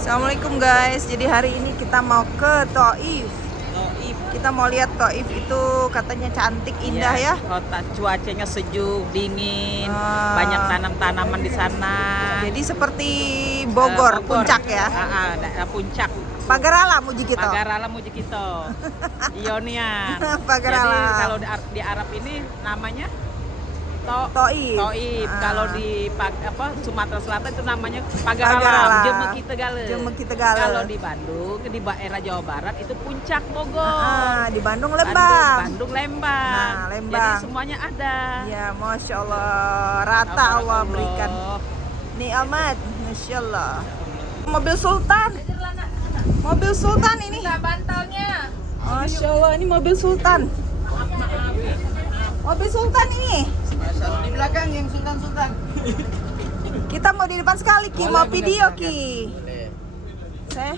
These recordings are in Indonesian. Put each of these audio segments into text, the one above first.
Assalamualaikum guys. Jadi hari ini kita mau ke Thaif. Kita mau lihat Thaif itu katanya cantik, indah ya. Kota cuacanya sejuk, dingin, Ah. banyak tanam-tanaman di sana. Jadi seperti Bogor, puncak ya. Puncak. Pagarala muji kita. Pagarala muji kita. Ionian. Pagarala. Jadi kalau di Arab ini namanya Thaif. Thaif. Ah. Kalau di Sumatera Selatan itu namanya Pagarala. Pagarala. Jemeki Tegale. Jemeki Tegale. Kalau di Bandung, di daerah Jawa Barat itu Puncak Bogor. Di Bandung Lembang. Bandung Lembang. Nah, Lembang. Jadi semuanya ada. Ya, masya Allah, rata Allah berikan nikmat, masya Allah. Mobil Sultan. Mobil Sultan ini. Bantalnya. Masya Allah, ini mobil Sultan. Mobil Sultan ini. Di belakang yang sultan-sultan. Kita mau di depan sekali, Ki. Mau video, Ki. Saya.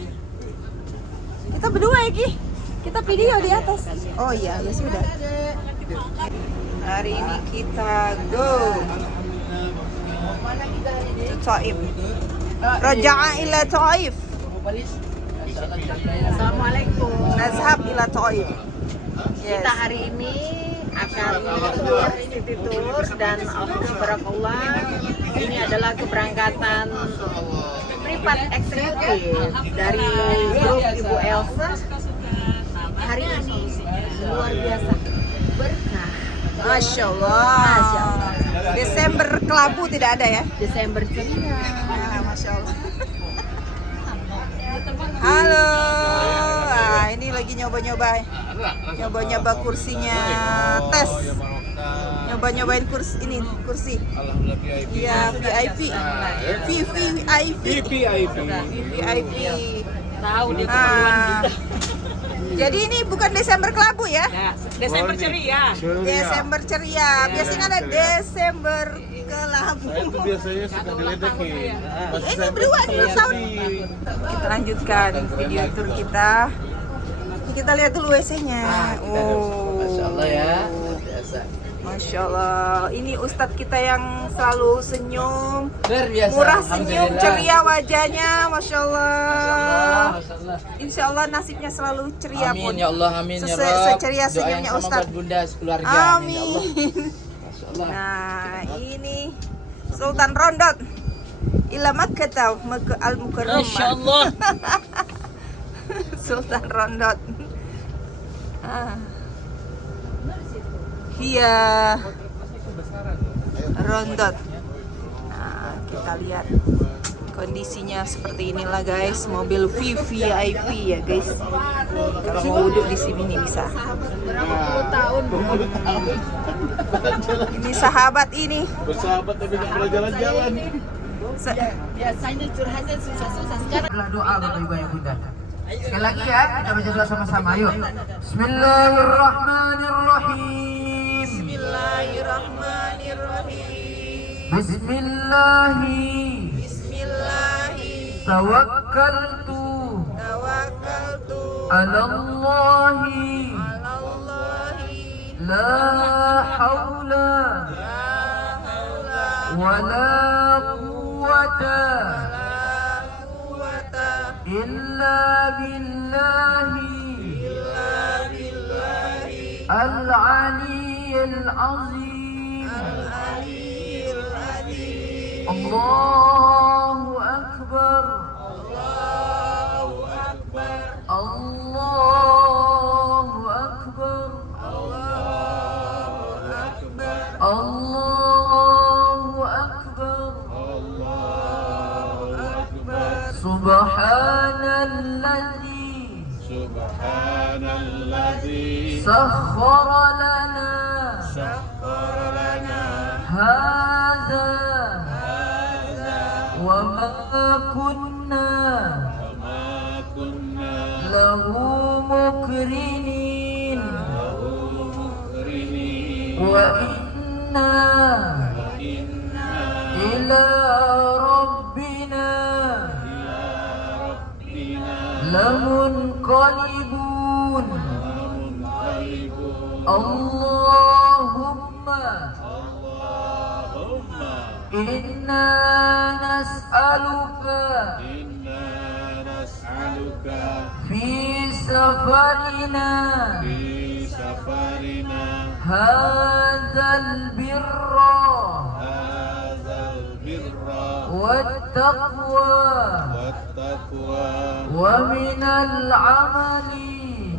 Kita berdua ya, Ki. Kita video di atas. Oh iya, ya sudah. Hari ini kita go to Thaif. Raja'a ila Thaif. Assalamualaikum. Nazhab ila Thaif. Yes. Kita hari ini akan tour city tour dan alhamdulillah ini adalah keberangkatan privat eksekutif dari grup Ibu Elsa. Hari ini luar biasa berkah. Masya Allah. Masya Allah. Desember kelabu tidak ada ya? Desember ceria. Masya Allah. Halo. Ini lagi nyoba-nyoba kursinya tes. Nyoba-nyobain kursi. Iya, VIP. VIP. Tahu di Ah. keperluan kita. Jadi ini bukan Desember kelabu ya? Ya, Desember ceria. Desember ceria. Biasanya ada Desember kelabu. Itu biasanya suka diledekin. Ini berdua nih tahun. Kita lanjutkan video tour kita. Kita lihat dulu WC-nya. Oh, Masya Allah ya. Biasa. Masya Allah. Ini Ustadz kita yang selalu senyum, Luar biasa. murah senyum, Alhamdulillah. ceria wajahnya, Masya Allah. Masya Allah. Insya Allah nasibnya selalu ceria pun. Amin ya Allah, amin ya Sese- Rabb. seceria senyumnya Doain sama Ustadz. buat bunda sekeluarga. Amin ya Allah. Amin. Masya Allah. Nah, ini Sultan Rondot. Ila Makkah al-Mukarramah. Masya Allah. Sultan Rondot. Iya. Rondot. Nah, kita lihat kondisinya seperti inilah guys, mobil VIP ya guys. Kalau mau wudhu di sini bisa. Ini sahabat ini. Bersahabat tapi nggak pernah jalan-jalan. Biasanya curhatnya susah-susah sekarang. Doa Bapak Ibu yang Bunda. Sekali lagi ya, kita baca doa sama-sama. Yuk. Bismillahirrahmanirrahim. Bismillahirrahmanirrahim. Bismillahi. Bismillahi. Tawakkaltu Tawakkaltu alallahi. alallahi. La hawla La haula wala quwwata wala quwwata illa billahi illa billahi al-aliyyil azim. al-aliyyil azim. Allahu akbar. Allahu akbar. Allahu akbar. Allahu akbar. Allahu akbar. Allahu akbar. Subhanalladzi Subhanalladzi sakhkhara lana Sakhkhara lana hadza hadza wa ma kunna ma kunna lahu mukrinin muqrinin wa inna inna ila rabbina rabbina lamunqalibun. munqalibun. Allahumma Allahumma inna nas'aluka inna سفرنا في سفرنا هذا البر هذا البر والتقوى والتقوى ومن العمل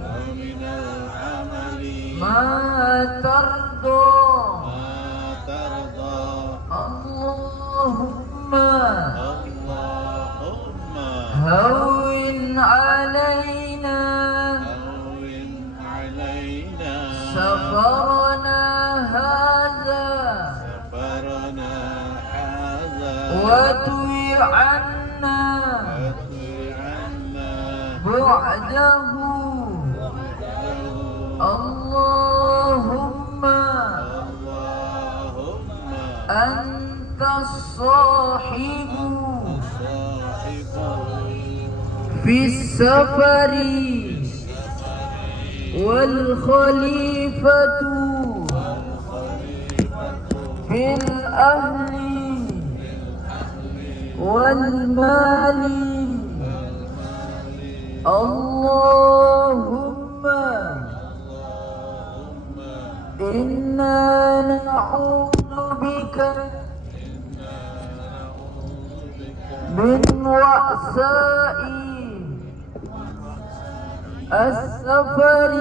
ومن العمل ما ترضى ما ترضى اللهم اللهم هون علينا هون علينا سفرنا هذا سفرنا هذا واتوي عنا واطوي عنا بعده اللهم اللهم أنت الصاحب صاحب في السفر والخليفة في الأهل والمال اللهم إنا نعوذ بك من وعثاء السفر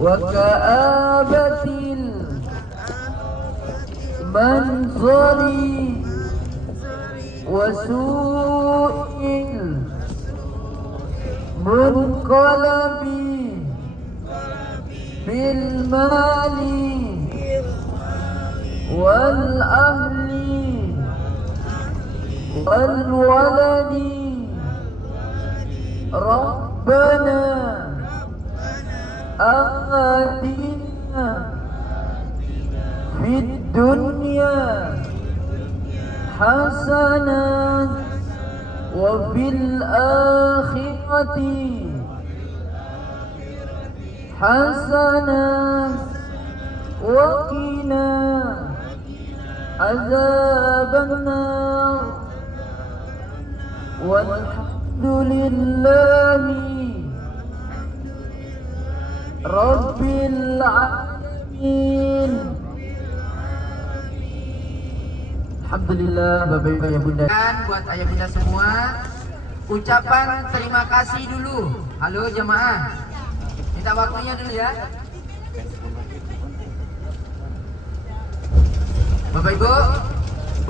وكآبة المنظر وسوء المنقلب بالمال والأهل والولد ربنا آتنا في الدنيا حسنة وفي الآخرة حسنة وقنا عذاب النار والحمد لله رب العالمين. Alhamdulillah Bapak Ibu Ayah Bunda. Buat Ayah Bunda semua, ucapan terima kasih dulu. Halo jemaah, minta waktunya dulu ya. Bapak Ibu,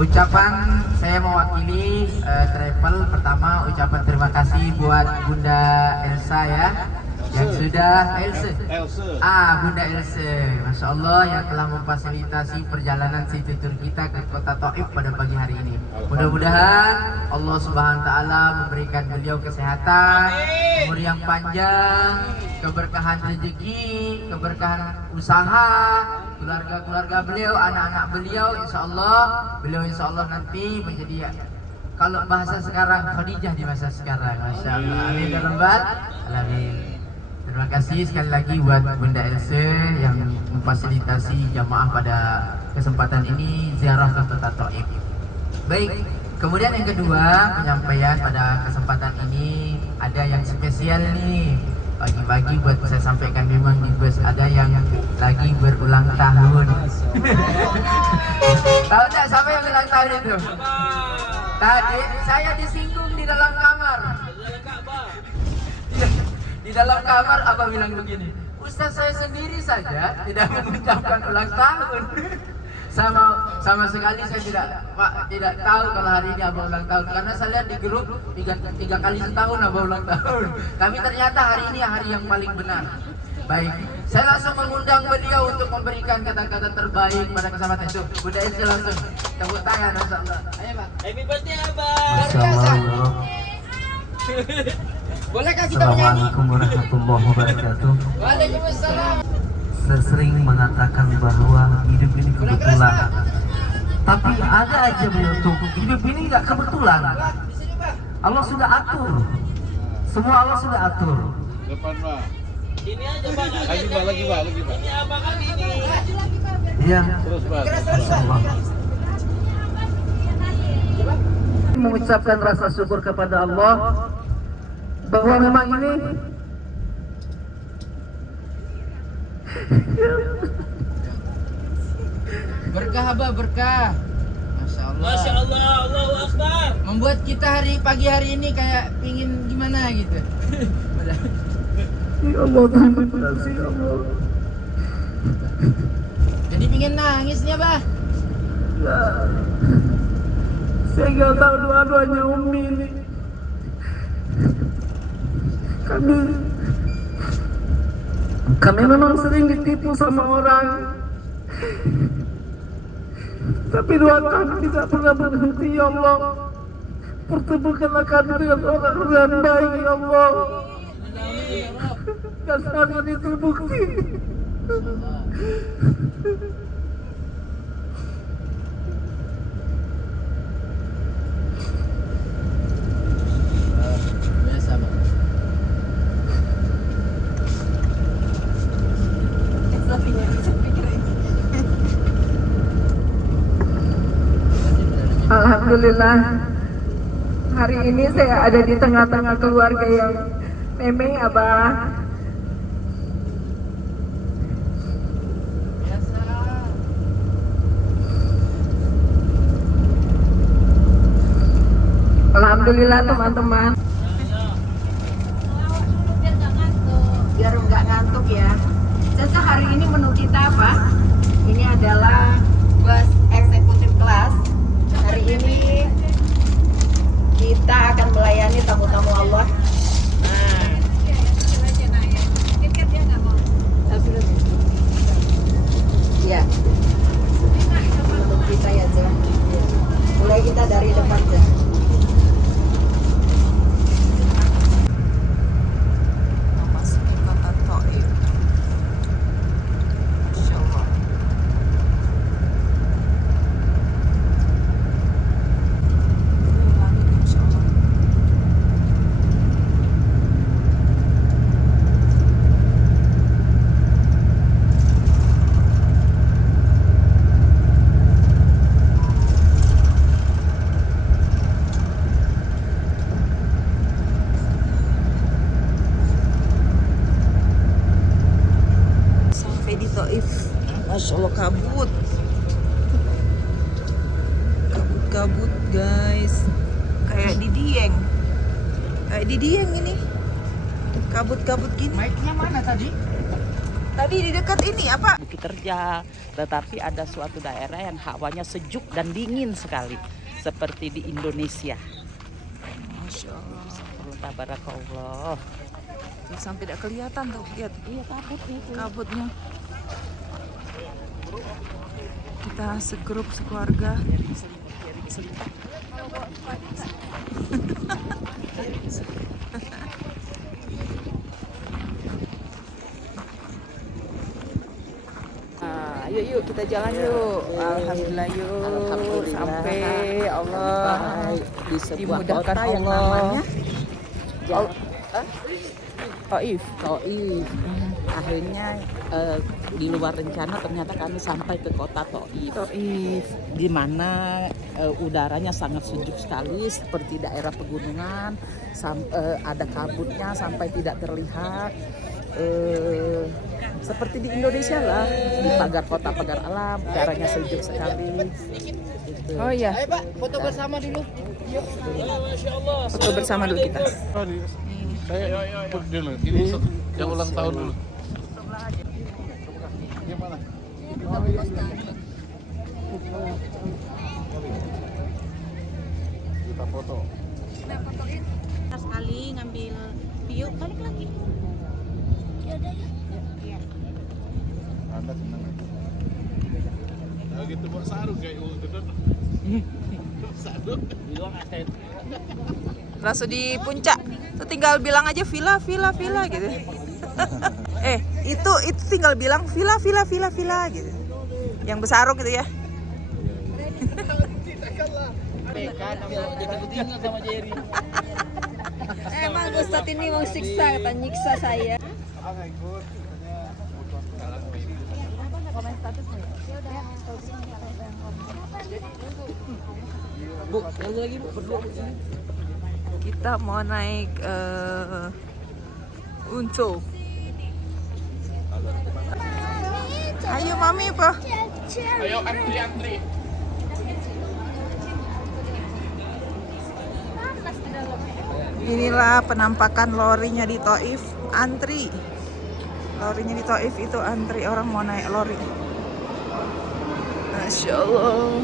ucapan saya mewakili travel. Pertama ucapan terima kasih buat Bunda Elsa ya, yang sudah Bunda Elsa, Masya Allah, yang telah memfasilitasi perjalanan city tour kita ke kota Thaif pada pagi hari ini. Mudah-mudahan Allah Subhanahu wa Ta'ala memberikan beliau kesehatan, umur yang panjang, keberkahan rezeki, keberkahan usaha, keluarga-keluarga beliau, anak-anak beliau. Insya Allah nanti menjadi, kalau bahasa sekarang, Khadijah di masa sekarang. Masya Allah, amin ya rabbal alamin. Terima kasih sekali lagi buat Bunda Elsa yang memfasilitasi jamaah pada kesempatan ini ziarah ke kota Thaif. Baik, kemudian yang kedua, penyampaian pada kesempatan ini ada yang spesial nih. Pagi-pagi buat saya sampaikan, memang di bus ada yang lagi berulang tahun. Tahu tak siapa yang ulang tahun itu? Tadi saya disinggung di dalam kamar. Di dalam kamar Abah bilang begini, Ustaz saya sendiri saja tidak mengucapkan ulang tahun. Sama sekali saya tidak tahu kalau hari ini Abah ulang tahun, karena saya lihat di grup tiga kali setahun Abah ulang tahun. Tapi ternyata hari ini hari yang paling benar. Baik, saya langsung mengundang beliau untuk memberikan kata-kata terbaik pada kesempatan itu. Bunda Elsa langsung tepuk tangan, masyaallah. Ayo Pak. Happy birthday Abah. Masyaallah. Bolehkah kita menyanyi? Assalamualaikum warahmatullahi wabarakatuh. Waalaikumsalam. Saya sering mengatakan bahwa hidup ini kebetulan, tapi ada aja bentuk hidup ini nggak kebetulan. Allah sudah atur, semua Allah sudah atur. Depan Pak. Ini aja Pak. Lagi Pak. Ini abang kan ini. Iya. Terus Pak. Allah. Mengucapkan rasa syukur kepada Allah bahwa memang ini Berkah Abah, berkah. Masya Allah. Masya Allah, Allahu Akbar. Membuat kita pagi hari ini kayak pingin gimana gitu. ya Allah, terima kasih ya Allah. Jadi pingin nangisnya Bah. Ya, saya nggak tahu dua-duanya Umi ini. Kami memang sering ditipu sama orang, tapi doa kami tidak pernah berhenti ya Allah. Pertemukanlah kami dengan orang yang baik ya Allah. Dan saat ini terbukti. Biasa Bang. Alhamdulillah, hari ini saya ada di tengah-tengah keluarga yang memang Abah. Biasa. Alhamdulillah teman-teman. Biar nggak ngantuk ya. Caca, hari ini menu kita apa? Ini adalah bus eksekutif kelas. Hari ini kita akan melayani tamu-tamu Allah. Nah, ya. Menu kita ya, Cak. Mulai kita dari depan, Cak. Memasuki kota Thaif. Masya Allah. Masya Allah. Sampai di Thaif. Masya Allah, kabut. Kabut-kabut guys. Kayak di Dieng. Kayak di Dieng ini. Kabut-kabut gini. Mic-nya mana tadi? Tadi di dekat ini apa? Bukit Terjal, tetapi ada suatu daerah yang hawanya sejuk dan dingin sekali, seperti di Indonesia. Masya Allah. Tabarakallah. Tuh, sampai tidak kelihatan tuh. Lihat. Iya, kabutnya tuh. Kabutnya. Kita segrup sekeluarga. Nah, yuk kita jalan yuk. Alhamdulillah yuk. Alhamdulillah. Sampai Allah Di sebuah dimudahkan kota yang Allah. namanya Thaif. Thaif. Akhirnya di luar rencana ternyata kami sampai ke kota Thaif. Thaif. Di mana udaranya sangat sejuk sekali seperti daerah pegunungan, ada kabutnya sampai tidak terlihat. Seperti di Indonesia lah, di pagar kota pagar alam, udaranya sejuk sekali. Gitu. Oh iya, Ayo Pak, foto bersama dulu. foto bersama dulu kita. Saya dulu. Ini yang ulang tahun dulu. Gimana? Kita foto. Sekali ngambil piuk balik lagi. Anda senang aja. Nah, gitu buat sarung kayak gitu. Sarung. Bilang aset. Langsung di puncak. Tuh tinggal bilang aja villa gitu. Itu tinggal bilang villa gitu. Yang besarung gitu ya. Sama Jerry. Emang Ustadz ini mau siksa, kata nyiksa saya. Bu, lalu lagi Bu, berdua Bu. Kita mau naik Unco. Ayo mami apa? Ayo antri. Inilah penampakan lorinya di Taif, antri. Lorinya di Taif itu antri, orang mau naik lori. Masya Allah.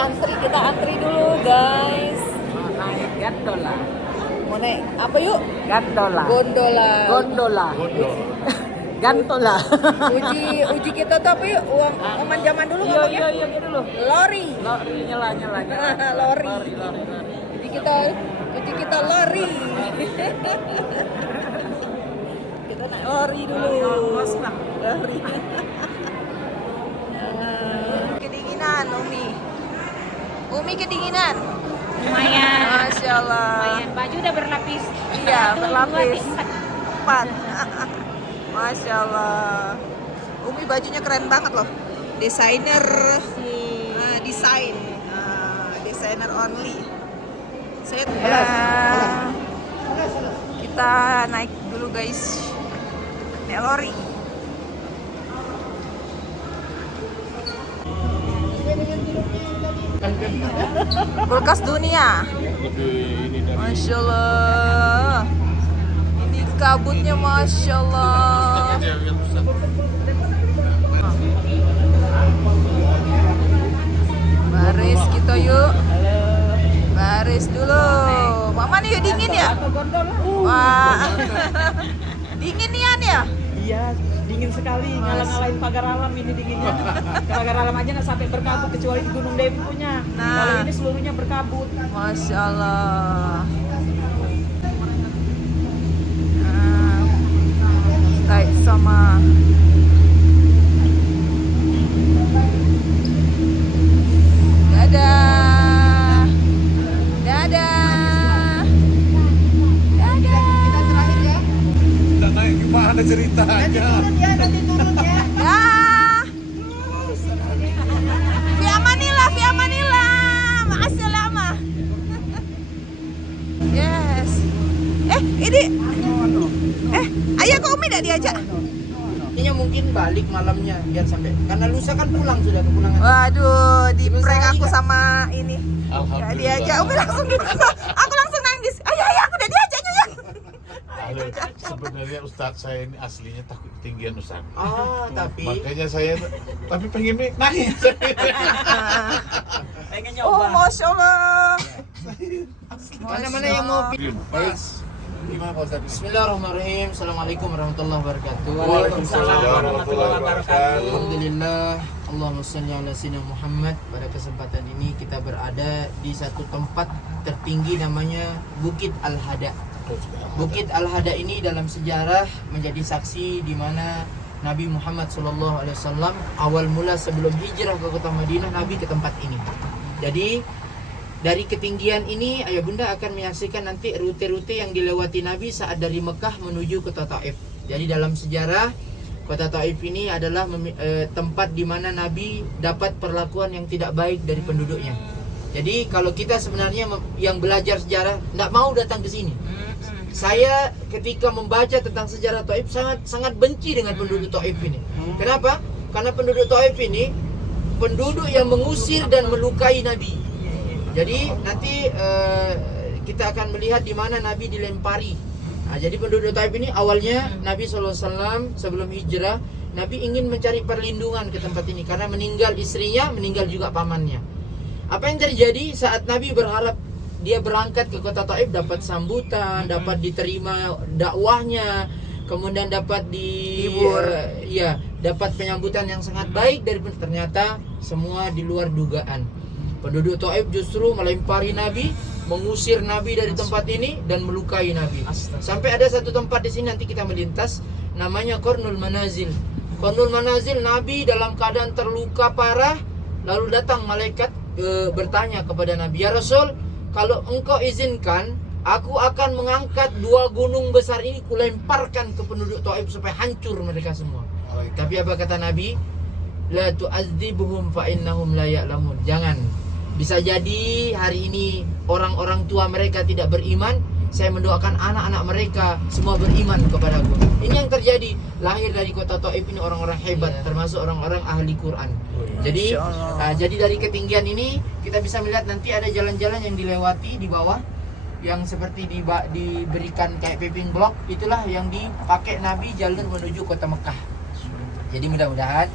Antri kita antri dulu guys. Naik gondola. Mau naik apa yuk? Gondola. Gondola. Gondola. Gantola. Uji kita tuh apa yuk? Uang zaman dulu ngomongnya. Iya gitu loh. Lori. Lori nyala. Lori. Uji kita lori. Kita naik lori dulu. Lori. Kedinginan Umi kedinginan. Lumayan. Masya Allah. Lumayan. Baju udah berlapis. Iya, Satu, berlapis. dua, 4. Masya Allah. Umi bajunya keren banget loh. Desainer. Desain. Desainer only. Kita naik dulu guys. Naik lori. Kulkas dunia. Masya Allah. Ini kabutnya Masya Allah. Baris kita yuk. Baris dulu. Mama nih yuk dingin ya? Wah. Dingin nian ya? Iya, dingin sekali. Ngalang-ngalain pagar alam ini dinginnya. Pagar alam aja nggak sampai berkabut kecuali di Gunung Dewi punya. Nah. Kalau ini seluruhnya berkabut. Masya Allah. Kayak sama. Dadah. Dadah. Dadah. Kita terakhir ya. Udah naik gimana ceritanya? Nanti turun ya. Dah. Fi amanillah. Ma'assalamah. Yes. Ini. Ayah kok Umi tidak diajak? Artinya mungkin balik malamnya biar sampai karena lusa kan pulang sudah kepulangan. Waduh, di Terus prank lagi aku nggak? sama ini. Gak diajak. Umi langsung aku langsung nangis. Ayah, aku udah diajak juga. Halo, sebenarnya Ustadz saya ini aslinya takut ketinggian Ustadz. Tapi Makanya saya pengen naik. Pengen Oh, Masya Allah. mana yang mau pilih? Baik. Gimana Pak Ustadz? Bismillahirrahmanirrahim. Assalamualaikum warahmatullahi wabarakatuh. Waalaikumsalam warahmatullahi wabarakatuh. Alhamdulillah. Allahumma shalli ala sayyidina Muhammad. Pada kesempatan ini kita berada di satu tempat tertinggi namanya Bukit Al-Hada. Bukit Al-Hada ini dalam sejarah menjadi saksi di mana Nabi Muhammad SAW awal mula sebelum hijrah ke kota Madinah, Nabi ke tempat ini. Jadi dari ketinggian ini ayah bunda akan menyaksikan nanti rute-rute yang dilewati Nabi saat dari Mekah menuju kota Taif. Jadi dalam sejarah kota Taif ini adalah tempat di mana Nabi dapat perlakuan yang tidak baik dari penduduknya. Jadi kalau kita sebenarnya yang belajar sejarah tidak mau datang ke sini. Saya ketika membaca tentang sejarah Taif sangat benci dengan penduduk Taif ini. Kenapa? Karena penduduk Taif ini penduduk yang mengusir dan melukai Nabi. Jadi nanti kita akan melihat di mana Nabi dilempari. Nah, jadi penduduk Taif ini awalnya Nabi SAW sebelum hijrah, Nabi ingin mencari perlindungan ke tempat ini karena meninggal istrinya, meninggal juga pamannya. Apa yang terjadi saat Nabi berharap dia berangkat ke kota Taif dapat sambutan, dapat diterima dakwahnya, kemudian dapat dapat penyambutan yang sangat baik dari ternyata semua di luar dugaan. Penduduk Taif justru melempari Nabi, mengusir Nabi dari tempat ini dan melukai Nabi. Sampai ada satu tempat di sini nanti kita melintas namanya Qarnul Manazil. Qarnul Manazil, Nabi dalam keadaan terluka parah, lalu datang malaikat bertanya kepada Nabi, "Ya Rasul, kalau engkau izinkan, aku akan mengangkat 2 gunung besar ini, kulemparkan ke penduduk Taif supaya hancur mereka semua." Tapi apa kata Nabi? "La tu'adzibuhum fa innahum la ya'lamun." Jangan. Bisa jadi hari ini orang-orang tua mereka tidak beriman, saya mendoakan anak-anak mereka semua beriman kepadaku. Ini yang terjadi. Lahir dari kota Taif ini orang-orang hebat, termasuk orang-orang ahli Quran. Jadi jadi dari ketinggian ini kita bisa melihat nanti ada jalan-jalan yang dilewati di bawah, yang seperti diberikan kayak paving block. Itulah yang dipakai Nabi jalur menuju kota Mekah. Jadi mudah-mudahan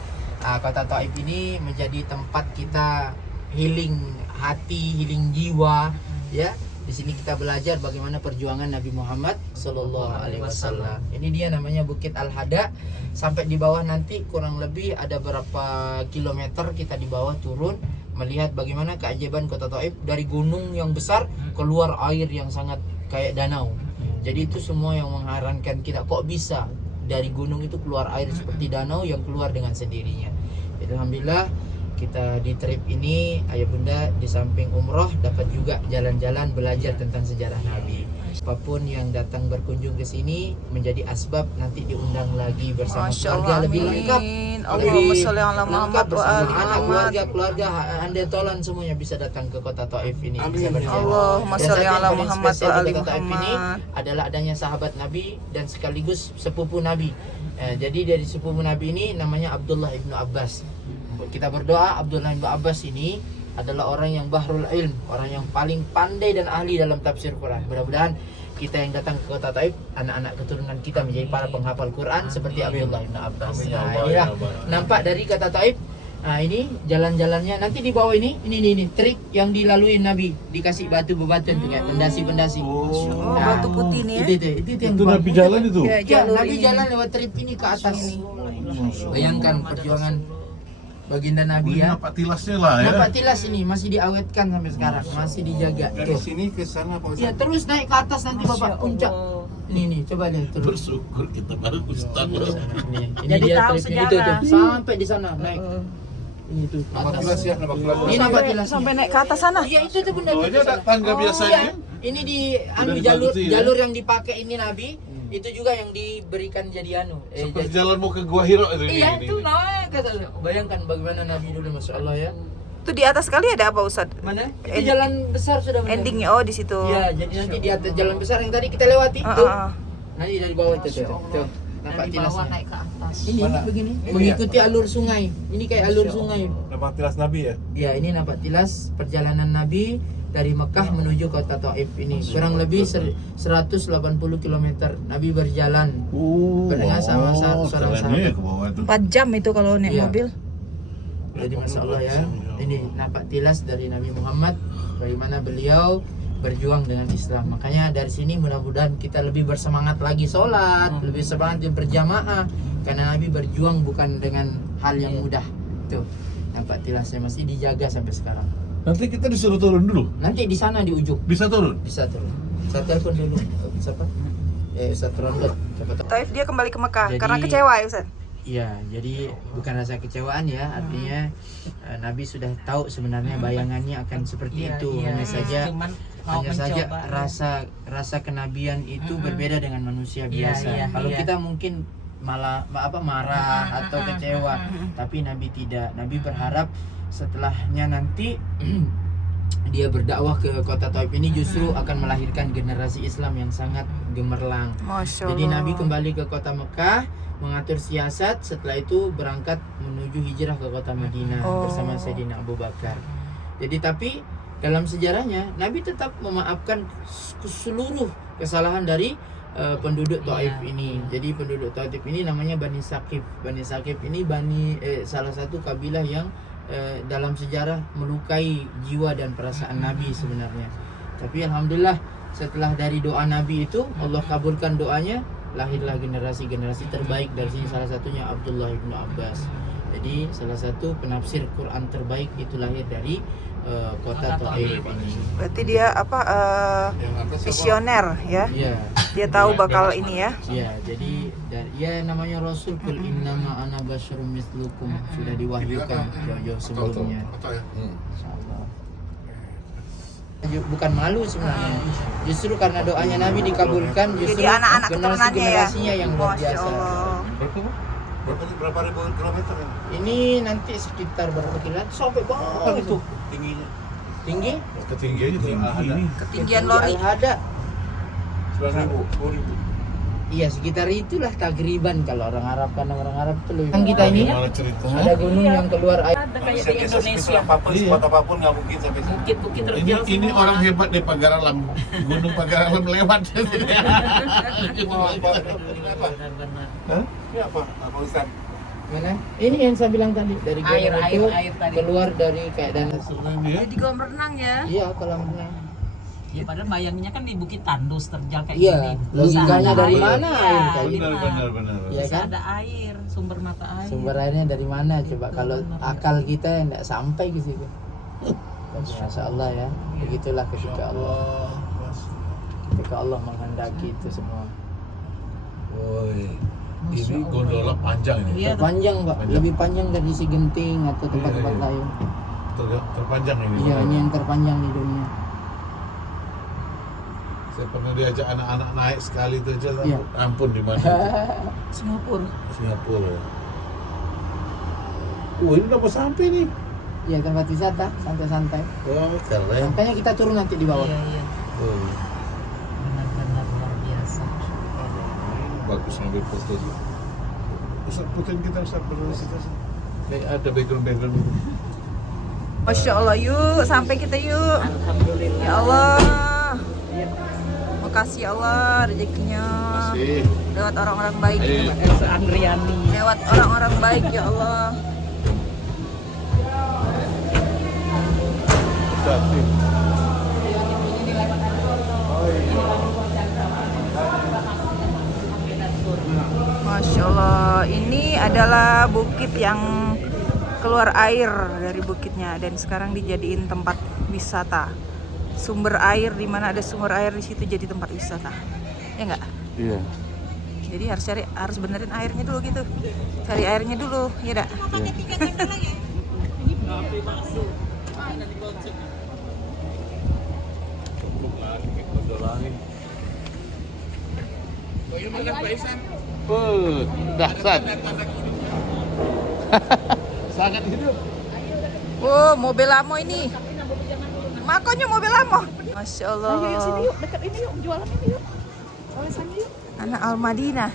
kota Taif ini menjadi tempat kita healing hati, healing jiwa, ya. Di sini kita belajar bagaimana perjuangan Nabi Muhammad Sallallahu Alaihi Wasallam. Ini dia namanya Bukit Al-Hada. Sampai di bawah nanti kurang lebih ada berapa kilometer kita di bawah turun, melihat bagaimana keajaiban kota Taif. Dari gunung yang besar keluar air yang sangat kayak danau. Jadi itu semua yang mengherankan kita, kok bisa dari gunung itu keluar air seperti danau yang keluar dengan sendirinya. Jadi alhamdulillah kita di trip ini ayah bunda di samping umroh dapat juga jalan-jalan belajar tentang sejarah Nabi. Apapun yang datang berkunjung ke sini menjadi asbab nanti diundang lagi bersama keluarga lebih lengkap. Allahumma sholli ala Muhammad wa ali Muhammad. Keluarga Anda Tolan semuanya bisa datang ke kota Taif ini. Bisa berziarah. Allahumma sholli ala paling Muhammad spesial wa di ali kota Taif ini Muhammad. adalah adanya sahabat Nabi dan sekaligus sepupu Nabi. Jadi dari sepupu Nabi ini namanya Abdullah ibnu Abbas. Kita berdoa Abdullah ibnu Abbas ini adalah orang yang bahrul ilm, orang yang paling pandai dan ahli dalam tafsir Quran. Mudah-mudahan kita yang datang ke kota Taif, anak-anak keturunan kita menjadi para penghafal Quran seperti Abdullah ibnu Abbas. Nah, inilah nampak dari kota Taif. Nah, ini jalan-jalannya nanti di bawah ini trik yang dilalui Nabi, dikasih batu bebatuan tuh kayak pendasi-pendasi. Batu putih nih ya. Itu yang Nabi jalan itu. Ya, Nabi jalan lewat trip ini ke atas. Bayangkan perjuangan baginda Nabi ya. Napak tilasnya lah ya. Napak tilas ini masih diawetkan sampai sekarang, masih dijaga. Dari sini ke sana Pak Ya, terus naik ke atas nanti Bapak puncak. Ini coba lihat terus. Bersyukur kita baru Ustaz. Ini Jadi dia tahu tripnya sejarah. itu sampai di sana naik. Ini tuh. Napak tilas ya, napak tilas. Ini napak tilas. Sampai naik ke atas sana. Iya, itu tuh benar. Oh, ini ada tangga biasanya. Iya. Ini di Udah jalur dibagusi, ya? jalur yang dipakai ini Nabi. Itu juga yang diberikan jadi Seperti jalan mau ke Gua Hiro itu ini. iya, itu naik ke sana. Bayangkan bagaimana Nabi dulu, Masya Allah ya. Itu di atas kali ada apa Ustaz? Mana? Itu jalan besar sudah benar. Endingnya di situ. Iya, jadi nanti di atas jalan besar yang tadi kita lewati tuh. Nanti dari bawah itu tuh. Nampak tilasnya. naik ke atas. Ini begini, mengikuti alur sungai. Ini kayak alur sungai. Napak tilas Nabi ya. Ya, ini nampak tilas perjalanan Nabi dari Mekah menuju kota Taif ini. Kurang lebih 180 km Nabi berjalan. Berdengar sama seorang sahabat. 4 jam itu kalau naik Iya. mobil. Jadi Masya Allah ya, ini nampak tilas dari Nabi Muhammad bagaimana beliau berjuang dengan Islam. Makanya dari sini mudah-mudahan kita lebih bersemangat lagi sholat, lebih semangat berjamaah, karena Nabi berjuang bukan dengan hal yang mudah. Tuh, nampak tilasnya masih dijaga sampai sekarang. Nanti kita disuruh turun dulu. Nanti di sana di ujung Bisa turun? bisa turun. Saya telepon dulu. Siapa? Ustaz Rondot. Siapa tahu? Taif dia kembali ke Mekah Jadi- karena kecewa ya Ustaz. Iya, jadi bukan rasa kecewaan ya, artinya Nabi sudah tahu sebenarnya bayangannya akan seperti itu. Hanya saja Cuman mau hanya saja mencoba. rasa kenabian itu berbeda dengan manusia biasa. iya, Kalau iya. kita mungkin malah marah atau kecewa, tapi Nabi tidak. Nabi berharap setelahnya nanti dia berdakwah ke kota Taif ini justru akan melahirkan generasi Islam yang sangat gemerlang. Masya Allah. Jadi Nabi kembali ke kota Mekah, mengatur siasat, setelah itu berangkat menuju hijrah ke kota Madinah bersama Sayyidina Abu Bakar. Jadi tapi dalam sejarahnya Nabi tetap memaafkan seluruh kesalahan dari penduduk Taif ini. Jadi penduduk Taif ini namanya Bani Saqif. Bani Saqif ini salah satu kabilah yang dalam sejarah melukai jiwa dan perasaan Nabi sebenarnya. Tapi alhamdulillah setelah dari doa Nabi itu Allah kabulkan doanya, lahirlah generasi-generasi terbaik. Dari sini salah satunya Abdullah ibnu Abbas. Jadi salah satu penafsir Quran terbaik itu lahir dari kota Taif ini. Berarti dia visioner ya. Iya. Dia tahu bakal ini ya. Iya, jadi ya namanya Rasul, kul innama ana basyarum mislukum, sudah diwahyukan jauh-jauh sebelumnya. Insyaallah. Bukan malu sebenarnya. Justru karena doanya Nabi dikabulkan, justru Jadi anak-anak generasi keturunannya ya. generasinya yang luar Masya biasa. Allah. Berapa ribu kilometer ya? Ini nanti sekitar berapa kilometer sampai bawah itu Tingginya? tinggi. Ketinggiannya tinggi. Ketinggian lori. Al-Hada. 9.000, 10.000. Iya sekitar itulah Tagriban kalau orang Arab, karena orang Arab itu lebih. Yang kita ini Gimana ceritanya? ada gunung yang keluar air. Ada kayak di Bisa Indonesia. apapun, Iya. spot apapun nggak mungkin sampai sana. Bukit-bukit terjal Ini semua. orang hebat di Pagar Alam. Gunung Pagar Alam lewat. Apa? Hah? Ini apa? Apa Ustaz? Mana? Ini yang saya bilang tadi dari gunung Air itu tadi. keluar dari kayak danau. Jadi kolam renang ya. Iya kolam renang. Ya padahal bayanginnya kan di Bukit Tandus terjal kayak Iya. gini. Logikanya Bisa dari ada mana air. air Iya, kayak gitu? Benar. Iya Bisa kan? ada air, sumber mata air. Sumber airnya dari mana coba kalau akal kita yang tidak sampai ke situ. Tapi Masya Allah ya, begitulah ketika Allah. Ketika Allah menghendaki itu semua. Woi, ini gondola panjang ini. Iya, Terpanjang Pak, Panjang. lebih panjang dari Si Genting atau tempat-tempat Iya. lain. Terpanjang ini. Iya, ini yang terpanjang di dunia. Saya pernah diajak anak-anak naik sekali itu aja. Iya. Ampun di mana? Singapura. Singapura. Ini udah mau sampai nih. Iya, tempat wisata, santai-santai. Oh, keren. Makanya kita turun nanti di bawah. Iya, iya. Oh, Benar-benar luar biasa. bagus ngambil foto. Ustaz, fotoin kita Ustaz, berdua kita. Ada background. Masya Allah, yuk sampai kita yuk. Alhamdulillah. Ya Allah. Makasih ya Allah rezekinya. Masih. Lewat orang-orang baik. Ayo. Elsa Andriani. Lewat orang-orang baik ya Allah. Cantik. Masya Allah, ini adalah bukit yang keluar air dari bukitnya dan sekarang dijadiin tempat wisata. Sumber air, di mana ada sumber air di situ jadi tempat wisata. Ya enggak? Iya. Jadi harus benerin airnya dulu gitu. Cari airnya dulu, ya enggak? Dahsyat. Sangat hidup. Oh, mobil lamo ini. Makanya mobil lamo. Masya Allah. Ayo sini yuk, dekat ini yuk, jualan ini yuk. Olesannya yuk. Anak Al-Madinah.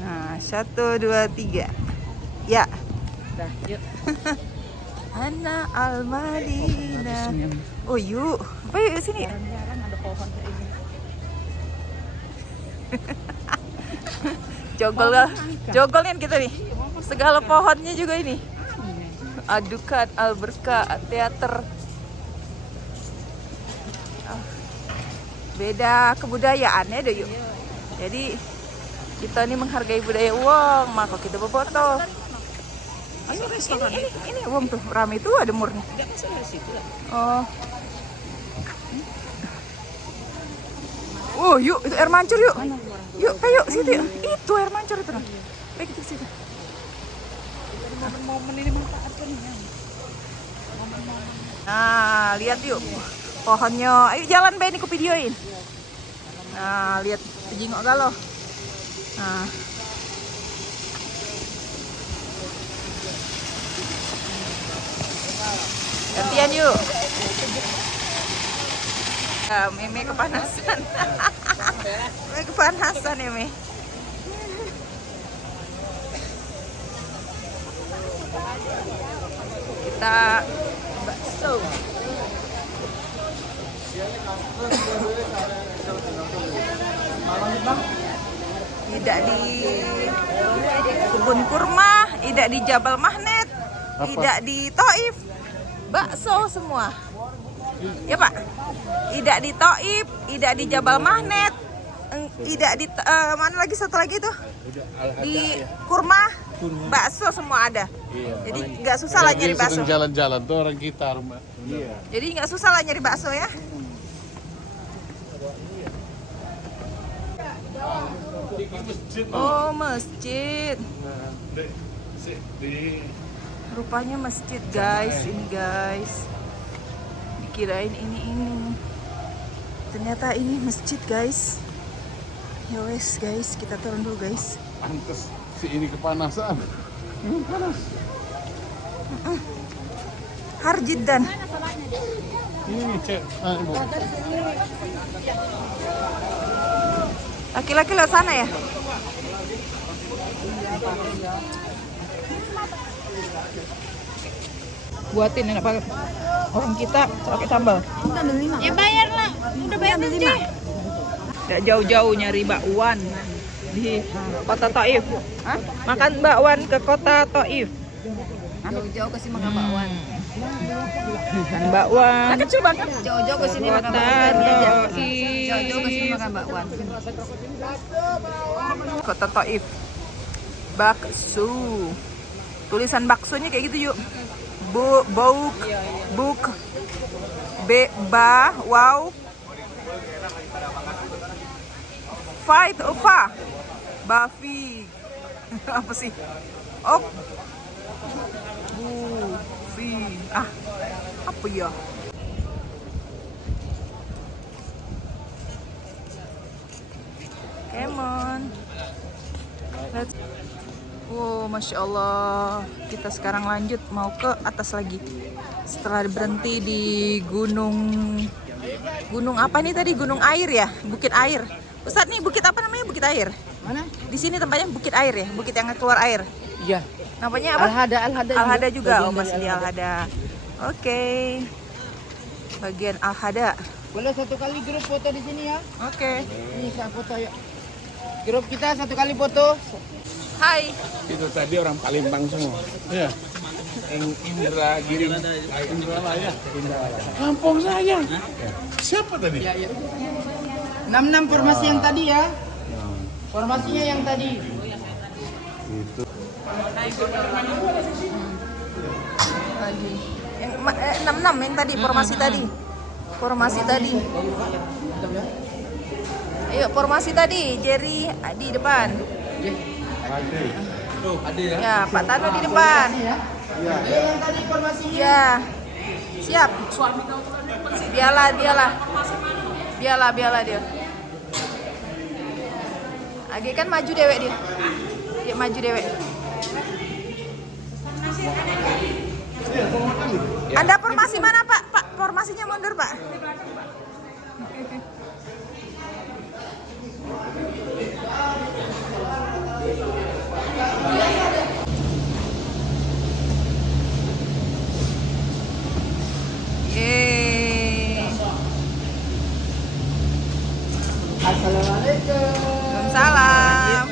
Nah, 1, 2, 3. Ya. Dah, yuk. Anak Al-Madinah. Oh, yuk. Apa yuk sini? Jarang ada pohon kayak ini. Jogol kan kita nih. Segala pohonnya juga ini. Adukan Al-Berkah teater. Beda kebudayaannya deh yuk. Jadi kita ini menghargai budaya Wong, maka kita berfoto. Ini Wong tuh rame tuh ada murni. Oh. Oh, yuk itu air mancur yuk. Yuk, ayo situ yuk. Itu air mancur itu. Ayo kita situ. Momen ini manfaatkan ya. Nah, lihat yuk pohonnya. Ayo jalan Be, ini ku videoin. Nah, lihat jingok galau. Nah. Gantian yuk. Meme kepanasan. Meme kepanasan ya, Me. Kita bakso. Tidak di kebun kurma, tidak di Jabal Mahnet, tidak di Taif. Bakso semua. Ya Pak. Tidak di Taif, tidak di Jabal Mahnet, tidak di mana lagi satu lagi tuh? Di kurma, bakso semua ada. Jadi nggak susah lah nyari bakso. Jalan-jalan tuh orang kita rumah. Iya. Jadi nggak susah lah nyari bakso ya. Oh masjid. Rupanya masjid guys, ini guys. Kirain ini. Ternyata ini masjid, guys. Ya wes, guys, kita turun dulu, guys. Pantes si ini kepanasan. Panas. Harjiddan. Ini cek. Ibu. Laki-laki lewat sana ya? Buatin enak banget. Orang kita pakai sambal. Ya bayar lah. Udah bayar aja. Tidak jauh-jauh nyari bakwan di kota Taif. Makan bakwan ke kota Taif. Jauh-jauh ke sini makan bakwan. Makan bakwan. Kecil banget. Jauh-jauh ke sini makan bakwan. Jauh-jauh ke sini makan bakwan. Kota Taif. Bakso. Tulisan baksonya kayak gitu yuk. Buk. Wow. Fight Opa. Bafi. Apa sih? Bufi. Apa ya? Come on. Wow, Masya Allah. Kita sekarang lanjut mau ke atas lagi. Setelah berhenti di gunung apa nih tadi? Gunung Air ya? Bukit Air. Ustadz nih bukit apa namanya? Bukit Air. Mana? Di sini tempatnya Bukit Air ya? Bukit yang keluar air. Iya. Namanya apa? Al-Hada. Al-Hada juga. Oh, masih di Al-Hada. Oke. Bagian Al-Hada. Boleh satu kali grup foto di sini ya? Oke. Ini saya foto ya. Grup kita satu kali foto. Hai. Itu tadi orang Palembang semua. Iya. Indra Giri. Indralaya. Kampung saya. Siapa tadi? Ya. 66 formasi yang tadi ya. Formasinya yang tadi. Itu. Tadi. Yang 66 yang tadi formasi tadi. Formasi tadi. Ayo formasi tadi, Jerry di depan. Ya, Pak Tano di depan. Yang tadi formasinya. Ya. Siap. Biarlah dia. Agi kan maju dewek dia. Dia maju dewek. Anda formasi mana, Pak? Pak, formasinya mundur, Pak. Yeay. Assalamualaikum. Waalaikumsalam.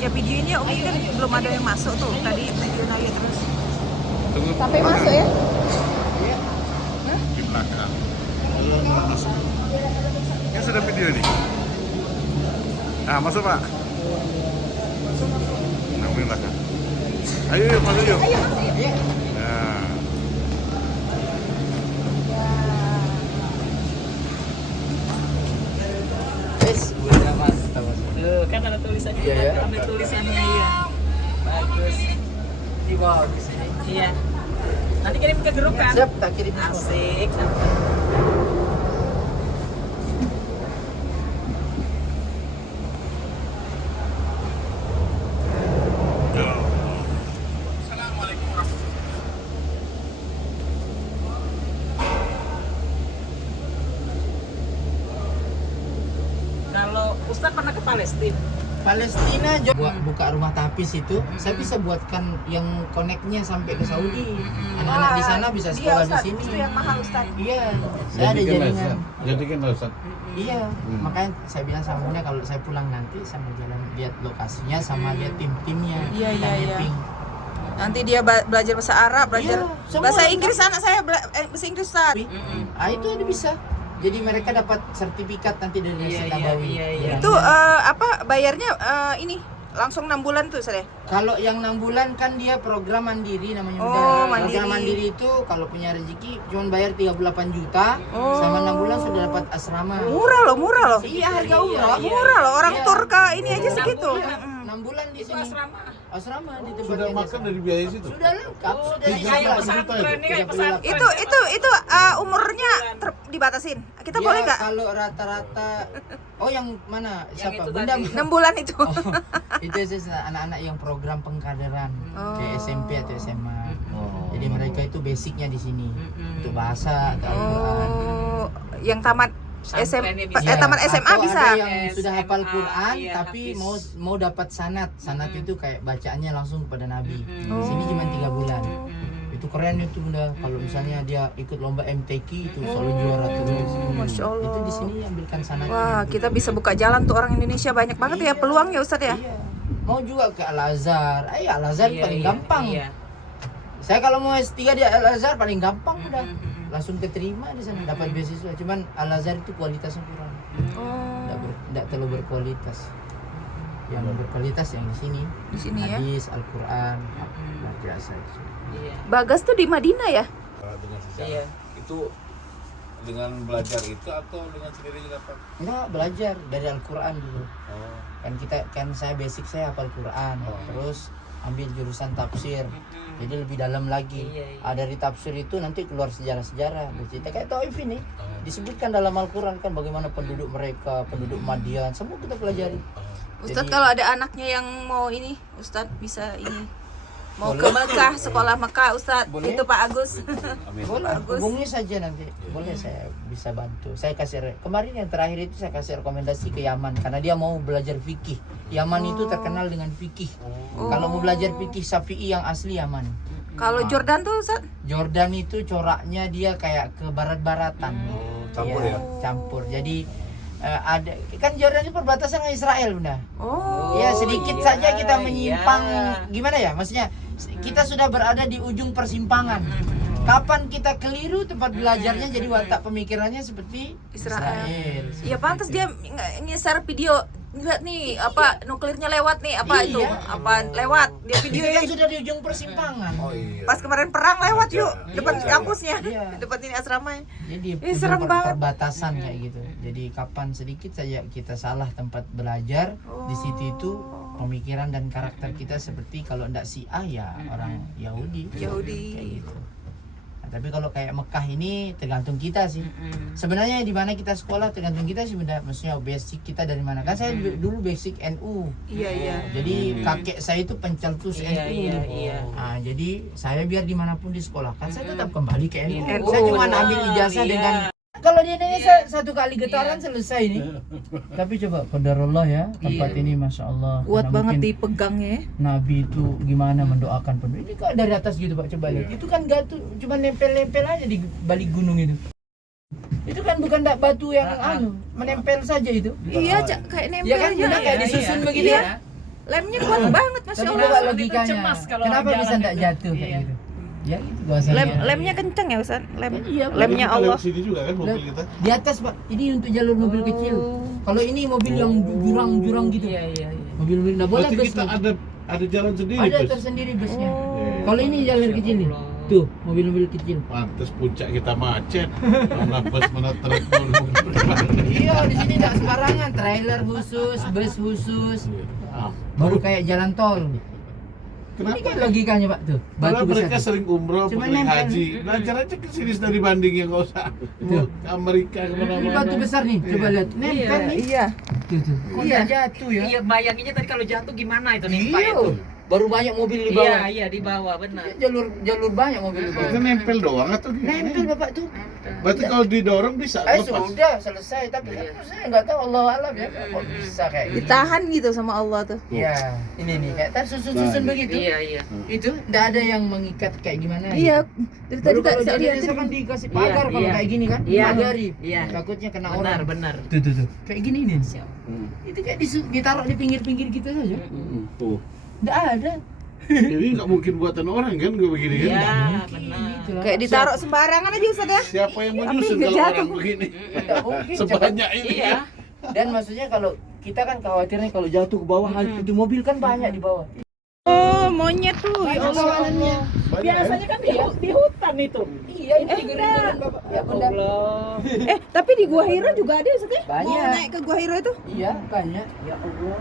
Ya video ini Umi kan belum ada yang masuk tuh. Tadi video Naya terus. Sampai masuk ya? Di belakang. Ini sudah video nih. Nah, masuk Pak. Nah, di belakang. Ayo, masuk yuk. Nah. Udah mas. Tuh, kan ada tulisannya. Iya, ya. Ada tulisannya iya. Bagus. Di bawah di sini. Iya. Nanti kirim ke grup kan? Siap, tak kirim. Asik. Kalau Ustadz pernah ke Palestina buka rumah tapis itu, saya bisa buatkan yang koneknya sampai ke Saudi. Anak-anak di sana bisa sekolah di sini. Itu yang mahal, Ustaz. Iya, saya ada jaringan. Jadikan Ustaz. Iya, makanya saya bilang sama Bunda kalau saya pulang nanti saya mau jalan lihat lokasinya sama lihat tim-timnya. Iya, kita iya, iya. mapping. Nanti dia belajar bahasa Arab, belajar Iya, semua bahasa lengkap. Inggris. Anak saya bahasa Inggris, Ustaz. Ah itu ada bisa. Jadi mereka dapat sertifikat nanti dari Yasin Nabawi. iya. Itu apa bayarnya ini langsung 6 bulan tuh, Ustaz ya? Kalau yang 6 bulan kan dia program mandiri namanya. Oh, Bunda. mandiri. Program mandiri itu kalau punya rezeki cuma bayar 38 juta sama 6 bulan sudah dapat asrama. Murah loh. Iya, harga umroh. Murah loh, orang Iya. tur ke ini aja segitu. 6 bulan di Itu sini. asrama. Asrama di tempat Sudah yang makan asrama. dari biaya situ? Sudah lengkap, sudah Ini kayak siap. pesantren, ini kayak pesantren. Itu umurnya dibatasin. Kita Dia boleh nggak? kalau rata-rata yang mana? Yang Siapa? itu Bunda. tadi. 6 bulan itu. Oh, itu anak-anak yang program pengkaderan kayak SMP atau SMA. Oh. Jadi mereka itu basicnya di sini untuk bahasa, atau Al-Quran. Oh, yang tamat Pesantrennya bisa. Ya, tamat SMA atau bisa. ada yang sudah hafal SMA, Quran iya, tapi habis. mau dapat sanad. Sanad itu kayak bacaannya langsung kepada Nabi. Di sini cuma 3 bulan. Itu keren itu Bunda. Kalau misalnya dia ikut lomba MTQ itu selalu juara terus. Masya Allah. Itu di sini ambilkan sanadnya. Wah, kita bisa buka jalan tuh orang Indonesia banyak banget ya peluang ya Ustadz ya. Iya. Mau juga ke Al-Azhar. Al-Azhar Iya, paling iya, gampang. iya. Saya kalau mau S3 di Al-Azhar paling gampang udah. Langsung keterima di sana dapat beasiswa. Cuman Al-Azhar itu kualitasnya kurang. Tidak terlalu berkualitas. Yang berkualitas yang di sini. Di sini ya. Hadis, Al-Quran, luar biasa. Iya. Bagas tuh di Madinah ya? Dengan sejarah. Iya. Itu dengan belajar itu atau dengan sendirinya dapat? Enggak, belajar dari Al-Quran dulu. Oh. Kan saya basic saya hafal Quran. Terus ambil jurusan tafsir. Jadi lebih dalam lagi. Iya, iya. Dari tafsir itu nanti keluar sejarah-sejarah. Bercerita kayak Taif ini. Disebutkan dalam Al-Quran kan bagaimana penduduk mereka, penduduk Madian, semua kita pelajari. Ustadz Jadi- kalau ada anaknya yang mau ini, Ustadz bisa ini. Mau ke Boleh. Mekah, sekolah Mekah Ustadz. Boleh. Itu Pak Agus. Amin. Boleh, Bagus. hubungi saja nanti. Boleh, saya bisa bantu. Saya kasih kemarin yang terakhir itu saya kasih rekomendasi ke Yaman karena dia mau belajar fikih. Yaman itu terkenal dengan fikih. Kalau mau belajar fikih Syafi'i yang asli Yaman. Kalau Jordan tuh Ustadz? Jordan itu coraknya dia kayak ke barat-baratan. Campur Iya, ya? Campur. Jadi ada kan Jordan itu perbatasan dengan Israel, Bunda. Oh. Ya sedikit iya, saja kita menyimpang, iya. gimana ya? Maksudnya kita sudah berada di ujung persimpangan. Kapan kita keliru tempat belajarnya jadi watak pemikirannya seperti Israel. Seperti Iya pantas itu. dia nge-share video. Lihat nih apa nuklirnya lewat nih apa Iya. itu apa lewat dia Ini kan videoin sudah di ujung persimpangan. Oh iya. pas kemarin perang lewat yuk depan Iya. kampusnya Iya. depan ini asramanya. Jadi serem banget. perbatasan kayak gitu. Jadi kapan sedikit saja kita salah tempat belajar, di situ itu pemikiran dan karakter kita seperti kalau ndak Syiah ya orang Yahudi. Kayak gitu. Nah, tapi kalau kayak Mekah ini tergantung kita sih. Sebenarnya di mana kita sekolah tergantung kita sih benda. Maksudnya basic kita dari mana. Kan saya dulu basic NU. Iya. Jadi kakek saya itu pencetus Iya, NU. iya. Nah, jadi saya biar dimanapun di sekolah kan saya tetap kembali ke NU. NU. Saya cuma ambil ijazah Iya. dengan kalau di Indonesia satu kali getaran selesai nih. Tapi coba qadarullah ya tempat ini masya Allah. Kuat Karena banget mungkin dipegangnya. Nabi itu gimana mendoakan penduduk. Ini kok dari atas gitu Pak coba lihat. Itu kan gatu cuma nempel-nempel aja di balik gunung itu. Itu kan bukan batu yang menempel saja itu. Iya kayak nempel Ya kan aja. benar kayak disusun begitu Iya. ya. Lemnya kuat banget masya Tapi Allah. coba logikanya. cemas kalau Kenapa jalan bisa enggak itu. jatuh kayak gitu? Ya itu bahasanya. Lemnya kenceng ya Ustaz. Iya, Lemnya Kita Allah. lewat sini juga kan mobil kita. Di atas Pak, ini untuk jalur mobil kecil. Kalau ini mobil yang jurang-jurang gitu. Iya. Mobil-mobil nggak boleh Berarti bus. kita ada jalan sendiri Ada bus. tersendiri busnya. Iya. Kalau ini jalur kecil nih. Tuh, mobil-mobil kecil. Pantes puncak kita macet. Mana bus mana truk mana mobil pribadi. Iya, di sini nggak sembarangan. Trailer khusus, bus khusus. Baru kayak jalan tol. Ini kan Kenapa? logikanya Pak tuh. Karena besar mereka tuh. sering umroh, Cuma pergi nempel. haji. Belajar aja ke sini dari banding yang nggak usah mau ke Amerika Ini kemana-mana. batu besar nih, coba lihat. Nempel nih. Iya. Tuh. Kok nggak jatuh ya? Iya, bayanginnya tadi kalau jatuh gimana itu Iya. Baru banyak mobil di bawah. Iya, di bawah benar. Jalur banyak mobil di Itu bawah. nempel doang atau gimana? Nempel Bapak tuh. Berarti kalau didorong bisa lepas. Sudah selesai, tapi kan saya nggak tahu Allah alam ya kok bisa kayak gitu. Ditahan gitu sama Allah tuh. Iya, ini nih kayak tersusun-susun begitu. Iya. Itu nggak ada yang mengikat kayak gimana. Iya. Dari tadi Baru kalau di saya lihat Indonesia kan dikasih pagar kalau iya. kayak gini kan, Iya. pagari. Iya. Takutnya kena Benar, orang. benar. Tuh. Kayak gini nih. Itu kayak ditaruh di pinggir-pinggir gitu saja. Tuh. Nggak ada. Ini nggak mungkin buatan orang kan gue begini kan? Iya, Mungkin benar. gitu lah. kayak ditaruh sembarangan aja Ustaz ya. Siapa yang mau Tapi nyusun nggak kalau jatuh. orang begini? Nggak mungkin. Sebanyak ini. Iya. Dan maksudnya kalau kita kan khawatirnya kalau jatuh ke bawah itu mobil kan banyak di bawah. Oh, monyet tuh. Ya Banyak Allah. kawanannya. Biasanya kan di hutan itu. Iya, ini digoreng-goreng Bapak. Ya Bunda. Tapi di Gua Hira juga ada Ustaz ya? Mau Banyak. naik ke Gua Hira itu? Iya, banyak. Ya Allah.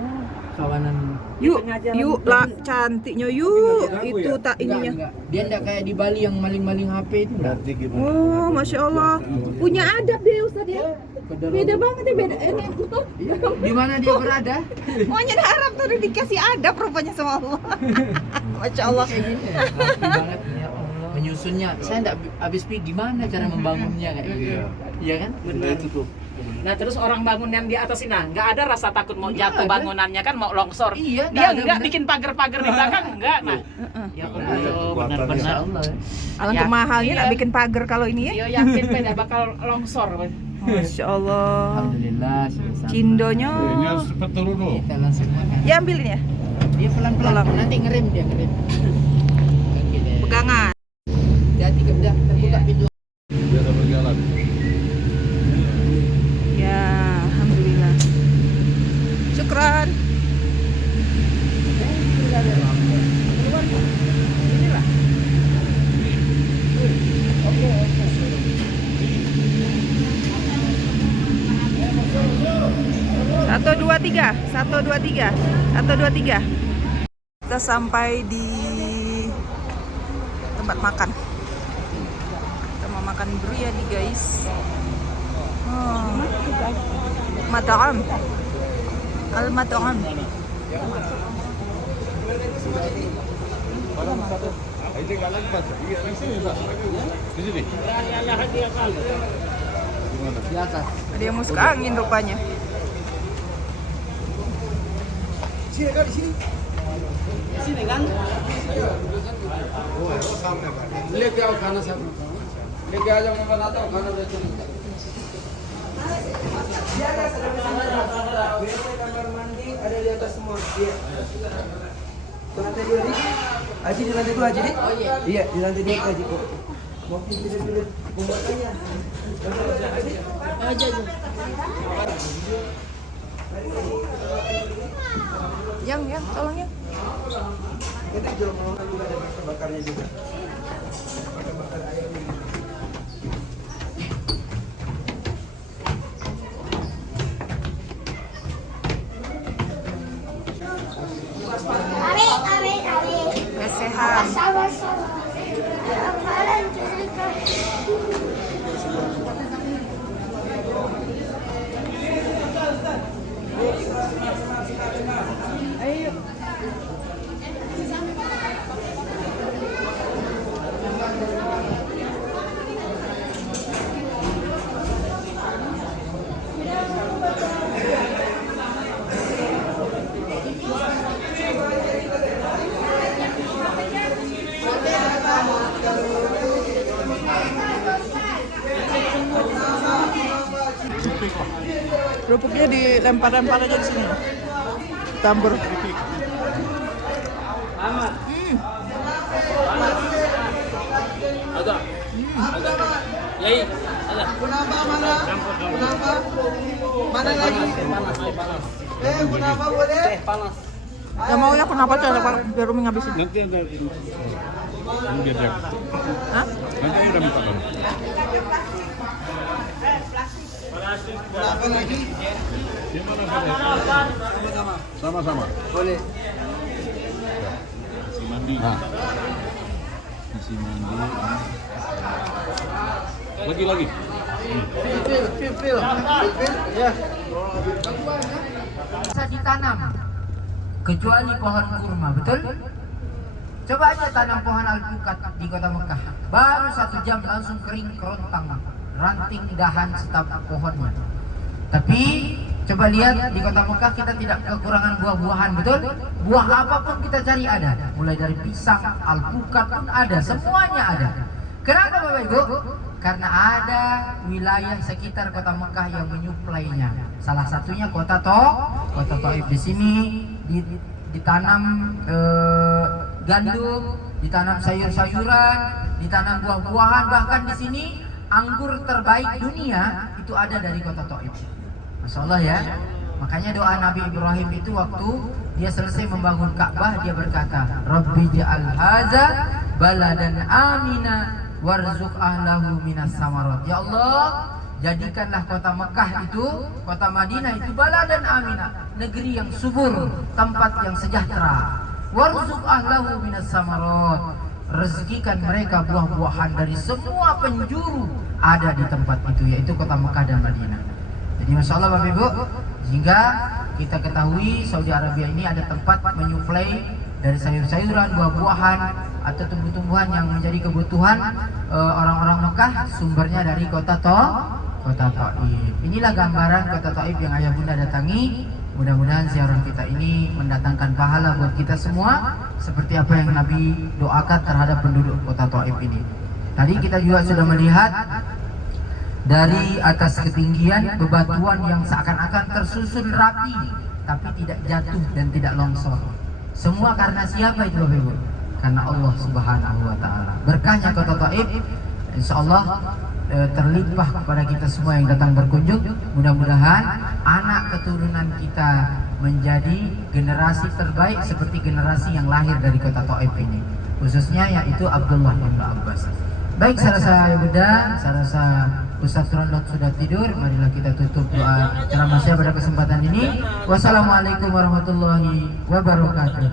kawanan. Yuk, yuk lah cantiknya yuk. Itu tak ininya. Enggak. Dia enggak kayak di Bali yang maling-maling HP itu enggak. Nanti gimana? Oh, masya Allah. Punya adab dia Ustaz ya. Beda banget ya beda. Ini Di mana dia berada? maunya di Arab tuh udah dikasih adab rupanya sama Allah. Masya Allah. Kayak gini ya. Rapi banget ya Allah. Menyusunnya. Saya enggak habis pikir gimana cara membangunnya kayak gitu. Iya kan? Nah, itu tuh. Nah terus orang bangun yang di atas ini, nah nggak ada rasa takut mau Nggak jatuh ada. bangunannya kan mau longsor. Iya, Dia nggak ada, nggak bener. bikin pagar-pagar di belakang, enggak. Nah, ya Allah, benar-benar. Insya Allah. Alangkah Ya, mahalnya iya. nak bikin pagar kalau ini ya. Dia yakin beda bakal longsor. Masya Allah. Alhamdulillah sudah sampai. Cindonya. Ini harus cepat turun loh. Kita langsung makan. Ya ambilin ya. Dia pelan-pelan. Tolong. Nanti ngerem dia ngerem. Kaki deh. Pegangan. Hati-hati kebedah terbuka pintu. Biar ada berjalan. Ya, alhamdulillah. Syukran. Satu dua tiga, satu dua tiga, satu dua tiga. Kita sampai di tempat makan. Kita mau makan biryani guys. Mat'am. Al-mat'am. Ini nggak lagi Mas. Iya, di sini Pak. Di sini. Gimana? Di atas. Ada yang masuk angin rupanya. लेके आओ खाना सब लेके आ जाओ मैं बनाता हूँ खाना देते ada di atas semua lantai dua nih Haji di lantai dua Haji nih iya di lantai dua Haji kok mau pilih pembuatannya Yang, tolong yang. kita jual mau juga ada bakarnya juga bakar ayam ini Lesehan. Kerupuknya dilempar-lempar aja di sini. Campur. Yai, ada. mana lagi kenapa boleh Panas. Ya maunya kenapa tuh biar Umi ngabisin? Nanti ada ini biar dia. Hah? Nanti udah minta kan. kenapa lagi Gimana sama-sama. boleh Isi mandi. Isi mandi. Lagi. fil ya bisa ditanam kecuali pohon kurma betul coba aja tanam pohon alpukat di kota Mekah baru 1 jam langsung kering kerontang ranting dahan setiap pohonnya tapi coba lihat di kota Mekah kita tidak kekurangan buah-buahan betul buah apapun kita cari ada mulai dari pisang alpukat pun ada semuanya ada kenapa Bapak Ibu karena ada wilayah sekitar kota Mekah yang menyuplainya. Salah satunya kota Taif. Di sini ditanam gandum, ditanam sayur-sayuran, ditanam buah-buahan. Bahkan di sini anggur terbaik dunia itu ada dari kota Taif. Masya Allah ya. Makanya doa Nabi Ibrahim itu waktu dia selesai membangun Ka'bah dia berkata, Rabbi ja'al haza baladan amina warzuq ahlahu minas samarat. Ya Allah, jadikanlah kota Mekah itu, kota Madinah itu baladan aminah, negeri yang subur, tempat yang sejahtera. Warzuq ahlahu minas samarat, rezekikan mereka buah-buahan dari semua penjuru ada di tempat itu, yaitu kota Mekah dan Madinah. Jadi Masya Allah Bapak Ibu, hingga kita ketahui Saudi Arabia ini ada tempat menyuplai dari sayur-sayuran, buah-buahan atau tumbuh-tumbuhan yang menjadi kebutuhan orang-orang Mekah, sumbernya dari kota Taif. Inilah gambaran kota Taif yang ayah bunda datangi. Mudah-mudahan ziarah kita ini mendatangkan pahala buat kita semua, seperti apa yang Nabi doakan terhadap penduduk kota Taif ini. Tadi kita juga sudah melihat dari atas ketinggian bebatuan yang seakan-akan tersusun rapi, tapi tidak jatuh dan tidak longsor. Semua karena siapa itu Bapak Ibu? Karena Allah Subhanahu wa Ta'ala. Berkahnya kota Taif, insya Allah terlimpah kepada kita semua yang datang berkunjung. Mudah-mudahan anak keturunan kita menjadi generasi terbaik seperti generasi yang lahir dari kota Taif ini, khususnya yaitu Abdullah bin Abbas. Baik, saya rasa Bunda, saya rasa Ustaz Rondok sudah tidur. Marilah kita tutup doa ceramah saya pada kesempatan ini. Wassalamualaikum warahmatullahi wabarakatuh.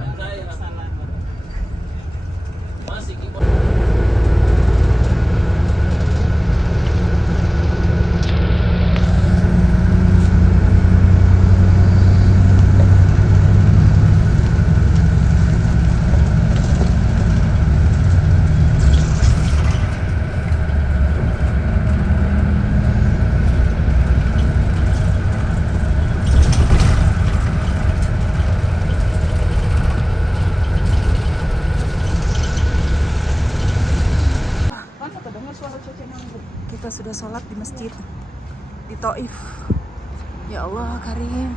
Kita sudah sholat di masjid di Taif. Ya Allah Karim,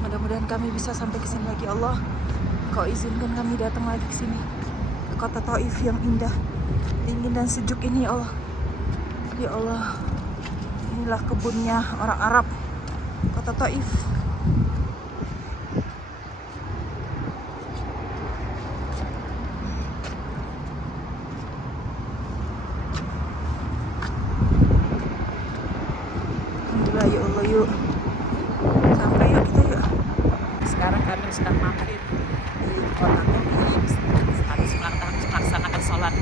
mudah-mudahan kami bisa sampai ke sini lagi. Allah, Kau izinkan kami datang lagi ke sini, ke kota Taif yang indah, dingin dan sejuk ini ya Allah. Ya Allah, inilah kebunnya orang Arab, kota Taif. Ya Allah, yuk sampai yuk kita yuk. Sekarang kami sedang mampir di kota Taif. Harus melaksanakan sholat